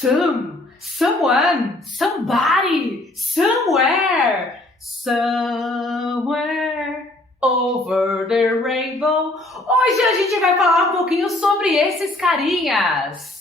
some, someone, somebody, somewhere, somewhere over the rainbow. Hoje a gente vai falar um pouquinho sobre esses carinhas.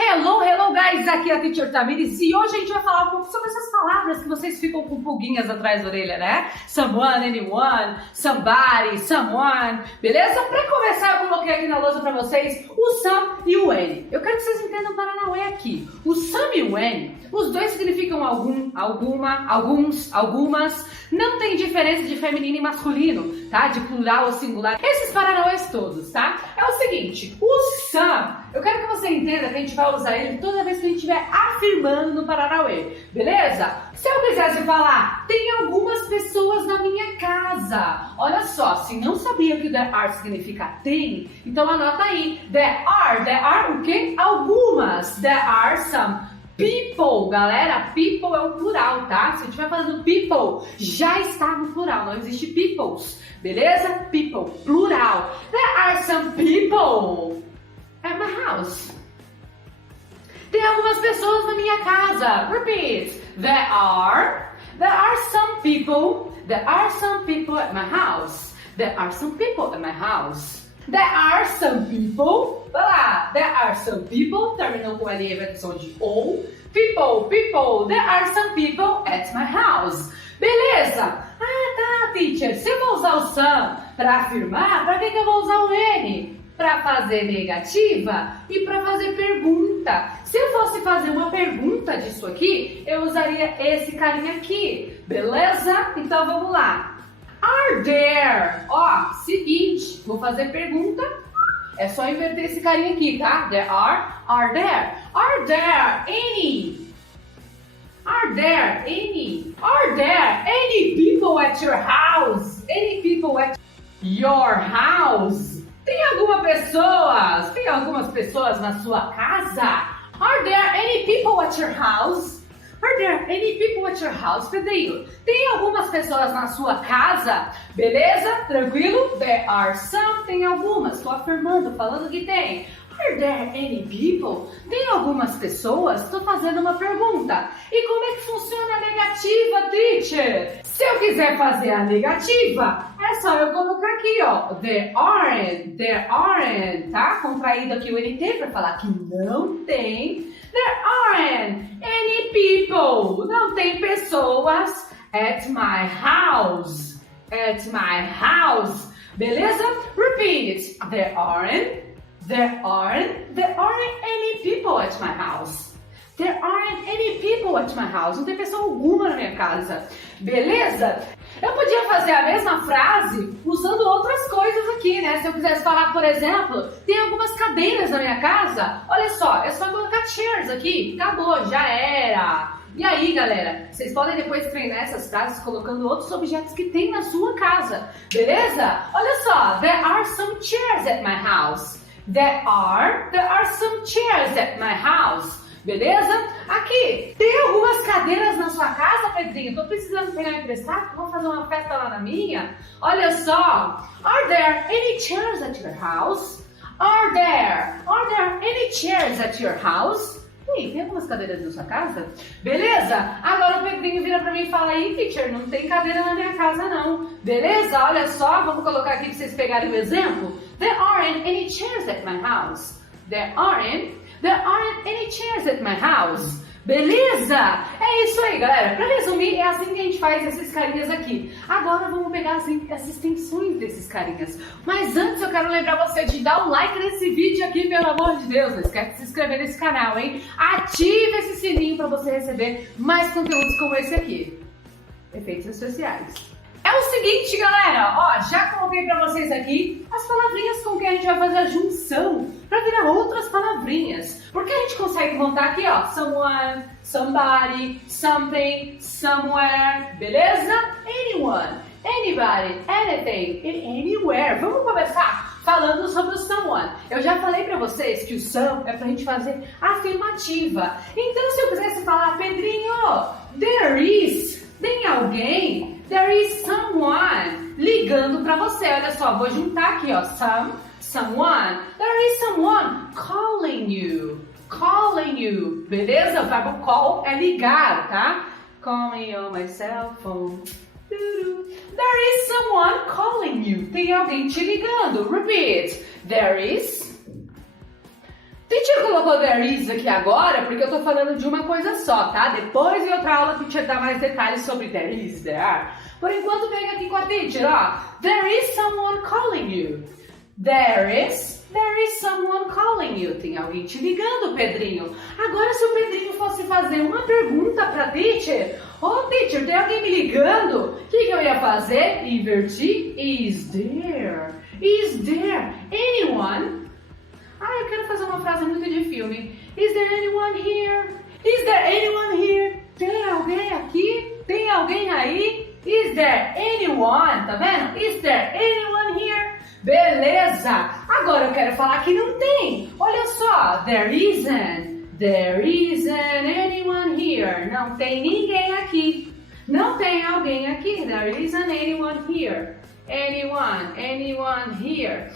Hello guys, aqui é a Teacher Tamires e hoje a gente vai falar um pouco sobre essas palavras que vocês ficam com pulguinhas atrás da orelha, né? Someone, anyone, somebody, someone, beleza? Pra começar, eu coloquei aqui na lousa pra vocês o some e o any. Eu quero que vocês entendam o Paranauê aqui. O some e o any, os dois significam algum, alguma, alguns, algumas. Não tem diferença de feminino e masculino, tá? De plural ou singular. Esses paranauês todos, tá? É o seguinte, o some, eu quero que você entenda que a gente vai usar ele toda vez que a gente estiver afirmando no paranauê, beleza? Se eu quisesse falar, tem algumas pessoas na minha casa. Olha só, se não sabia que there are significa tem, então anota aí. There are o quê? Algumas. There are some people, galera, people é o plural, tá? Se a gente vai falando people, já está no plural, não existe peoples, beleza? People, plural. There are some people at my house. Tem algumas pessoas na minha casa. Repeat. There are some people at my house. There are some people at my house. There are some people, vai lá, there are some people, terminou com L, repetição de ou. People, there are some people at my house. Beleza? Ah, tá, teacher, se eu vou usar o some para afirmar, para que eu vou usar o N? Para fazer negativa e para fazer pergunta. Se eu fosse fazer uma pergunta disso aqui, eu usaria esse carinha aqui, beleza? Então vamos lá. Are there? Ó, seguinte, vou fazer pergunta. É só inverter esse carinha aqui, tá? There are there? Are there any? Are there any? Are there any people at your house? Any people at your house? Tem algumas pessoas na sua casa? Are there any people at your house? Are there any people at your house, Pedrinho? Tem algumas pessoas na sua casa? Beleza? Tranquilo? There are some, tem algumas. Estou afirmando, falando que tem. Are there any people? Tem algumas pessoas? Estou fazendo uma pergunta. E como é que funciona a negativa, teacher? Se eu quiser fazer a negativa, é só eu colocar aqui, ó. There aren't, tá? Contraído aqui o NT para falar que não tem. There aren't any people. Não tem pessoas at my house. At my house. Beleza? Repeat. There aren't any people at my house. There aren't any people at my house. Não tem pessoa alguma na minha casa. Beleza? Eu podia fazer a mesma frase usando outras coisas aqui, né? Se eu quisesse falar, por exemplo, tem algumas cadeiras na minha casa. Olha só, é só colocar chairs aqui. Acabou, já era. E aí, galera, vocês podem depois treinar essas frases colocando outros objetos que tem na sua casa. Beleza? Olha só, there are some chairs at my house. There are some chairs at my house. Beleza? Aqui, tem algumas cadeiras na sua casa, Pedrinho? Tô precisando pegar emprestado, vou fazer uma festa lá na minha. Olha só. Are there any chairs at your house? Are there any chairs at your house? Ei, tem algumas cadeiras na sua casa? Beleza? Agora o Pedrinho vira pra mim e fala aí, teacher, não tem cadeira na minha casa não. Beleza? Olha só, vamos colocar aqui pra vocês pegarem o exemplo. There aren't any chairs at my house. There aren't any chairs at my house. Beleza? É isso aí, galera. Pra resumir, é assim que a gente faz esses carinhas aqui. Agora vamos pegar as extensões desses carinhas. Mas antes eu quero lembrar você de dar um like nesse vídeo aqui, pelo amor de Deus. Não esquece de se inscrever nesse canal, hein? Ative esse sininho pra você receber mais conteúdos como esse aqui. Efeitos especiais. É o seguinte, galera, ó, já coloquei pra vocês aqui as palavrinhas com que a gente vai fazer a junção pra virar outras palavrinhas. Porque a gente consegue montar aqui, ó, someone, somebody, something, somewhere, beleza? Anyone, anybody, anything, anywhere. Vamos começar falando sobre o someone. Eu já falei pra vocês que o some é pra gente fazer afirmativa. Então, se eu quisesse falar, Pedrinho, there is, tem alguém, there is someone ligando pra você. Olha só, vou juntar aqui, ó, Someone. There is someone calling you. Calling you. Beleza? O verbo call é ligar, tá? Call me on my cell phone. There is someone calling you. Tem alguém te ligando. Repeat. There is. Teacher colocou there is aqui agora porque eu tô falando de uma coisa só, tá? Depois em outra aula a teacher dá mais detalhes sobre there is, there are. Por enquanto pega aqui com a teacher, ó. There is someone calling you. There is someone calling you. Tem alguém te ligando, Pedrinho. Agora se o Pedrinho fosse fazer uma pergunta pra teacher, teacher, tem alguém me ligando? O que eu ia fazer? Invertir. Is there anyone? Eu quero fazer uma frase muito de filme. Is there anyone here? Is there anyone here? Tem alguém aqui? Tem alguém aí? Is there anyone? Tá vendo? Is there anyone here? Beleza! Agora eu quero falar que não tem. Olha só. There isn't anyone here. Não tem ninguém aqui. Não tem alguém aqui. There isn't anyone here. Anyone here.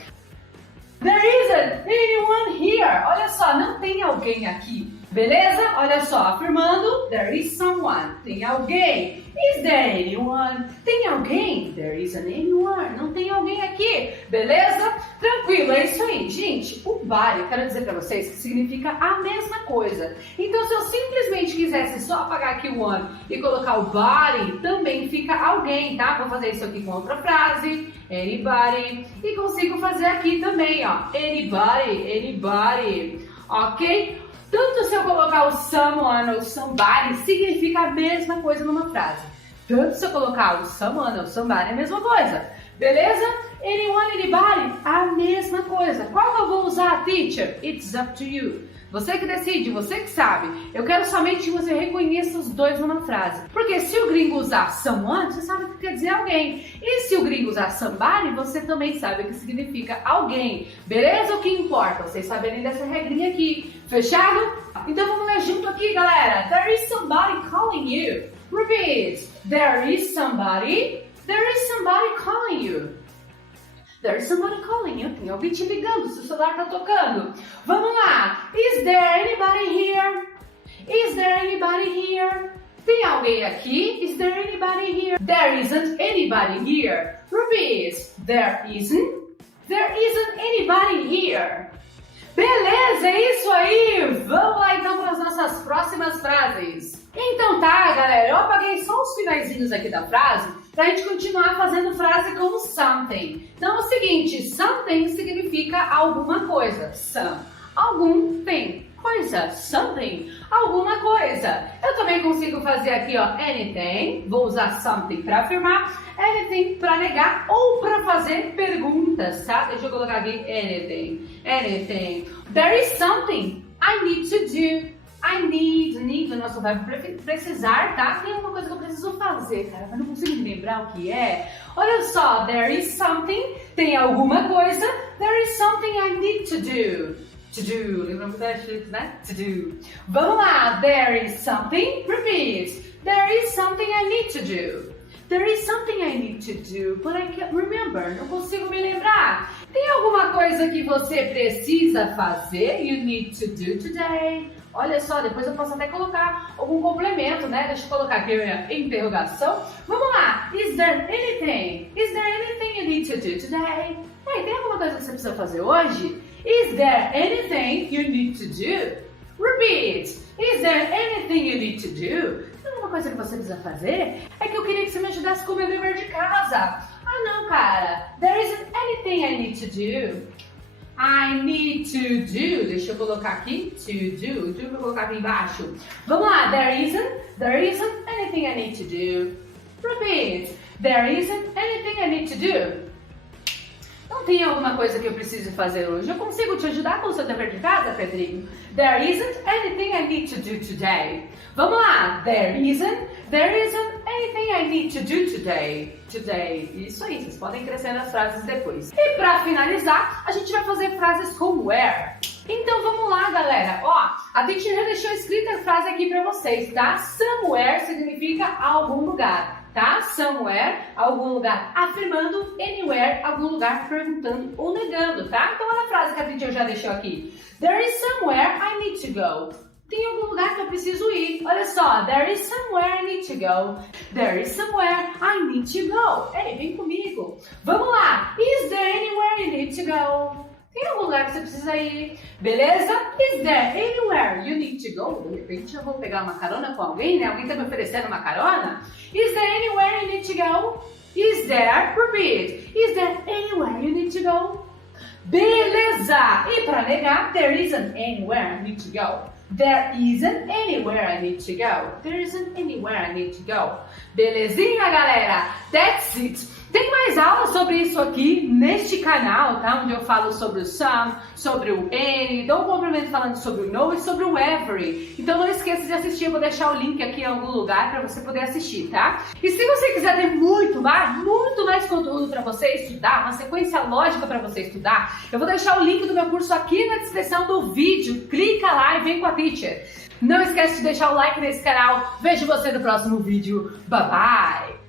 There isn't anyone here. Olha só, não tem alguém aqui. Beleza? Olha só, afirmando, there is someone. Tem alguém. Is there anyone? Tem alguém? There isn't anyone. Não tem alguém aqui. Beleza? Tranquilo, é isso aí. Gente, o body, eu quero dizer pra vocês que significa a mesma coisa. Então, se eu simplesmente quisesse só apagar aqui o one e colocar o body, também fica alguém, tá? Vou fazer isso aqui com outra frase. Anybody. E consigo fazer aqui também, ó. Anybody. Ok? Tanto se eu colocar o someone ou somebody, significa a mesma coisa numa frase. Tanto se eu colocar o someone ou somebody, é a mesma coisa. Beleza? Anyone, anybody, a mesma coisa. Qual que eu vou usar, teacher? It's up to you. Você que decide, você que sabe. Eu quero somente que você reconheça os dois numa frase. Porque se o gringo usar someone, você sabe o que quer dizer alguém. E se o gringo usar somebody, você também sabe o que significa alguém. Beleza? O que importa? Vocês saberem dessa regrinha aqui. Fechado? Então vamos ler junto aqui, galera. There is somebody calling you. Repeat. There is somebody calling you. There is somebody calling you. Tem alguém te ligando, seu celular tá tocando. Vamos lá. Is there anybody here? Is there anybody here? Tem alguém aqui? Is there anybody here? There isn't anybody here. Repeat. There isn't anybody here. Beleza, é isso aí! Vamos lá então para as nossas próximas frases. Então tá, galera, eu apaguei só os finaizinhos aqui da frase pra gente continuar fazendo frase como something. Então é o seguinte, something significa alguma coisa. Some, algum, tem, coisa, something, alguma coisa. Eu também consigo fazer aqui, ó, anything, vou usar something para afirmar, anything para negar ou para fazer perguntas, tá? Deixa eu colocar aqui anything. There is something I need to do. Need, o nosso verbo precisar, tá? Tem uma coisa que eu preciso fazer, cara, mas não consigo me lembrar o que é. Olha só, there is something, tem alguma coisa, there is something I need to do. To do, lembramos da Netflix, né? To do. Vamos lá, there is something, repeat. There is something I need to do. There is something I need to do, but I can't remember. Não consigo me lembrar. Tem alguma coisa que você precisa fazer? You need to do today. Olha só, depois eu posso até colocar algum complemento, né? Deixa eu colocar aqui a interrogação. Vamos lá. Is there anything? Is there anything you need to do today? Hey, tem alguma coisa que você precisa fazer hoje? Is there anything you need to do? Repeat. Is there anything you need to do? Tem alguma coisa que você precisa fazer? É que eu queria que você me ajudasse com o meu dever de casa. Ah, não, cara. There isn't anything I need to do. I need to do. Deixa eu colocar aqui. To do. Eu vou colocar aqui embaixo. Vamos lá. There isn't anything I need to do. Repeat. There isn't anything I need to do. Não tem alguma coisa que eu precise fazer hoje? Eu consigo te ajudar com o seu dever de casa, Pedrinho? There isn't anything I need to do today. Vamos lá. There isn't anything I need to do today. Isso aí, vocês podem crescer nas frases depois. E pra finalizar, a gente vai fazer frases com where. Então vamos lá, galera. Ó, a teacher já deixou escrita a frase aqui pra vocês, tá? Somewhere significa algum lugar. tá? Somewhere, algum lugar afirmando, anywhere, algum lugar perguntando ou negando, tá? Então olha a frase que a teacher já deixou aqui. There is somewhere I need to go. Tem algum lugar que eu preciso ir. Olha só, there is somewhere I need to go. There is somewhere I need to go. Ei, vem comigo. Vamos lá. Is there anywhere you need to go? Tem algum lugar que você precisa ir, beleza? Is there anywhere you need to go? De repente eu vou pegar uma carona com alguém, né? Alguém tá me oferecendo uma carona? Is there anywhere you need to go? Is there, repeat, is there anywhere you need to go? Beleza! E para negar, there isn't anywhere I need to go. There isn't anywhere I need to go. There isn't anywhere I need to go. Belezinha, galera? That's it. Tem mais aulas sobre isso aqui neste canal, tá? Onde eu falo sobre o some, sobre o any, dou um complemento falando sobre o no e sobre o every. Então não esqueça de assistir, eu vou deixar o link aqui em algum lugar para você poder assistir, tá? E se você quiser ter muito mais conteúdo para você estudar, uma sequência lógica para você estudar, eu vou deixar o link do meu curso aqui na descrição do vídeo. Clica lá e vem com a teacher. Não esquece de deixar o like nesse canal. Vejo você no próximo vídeo. Bye bye!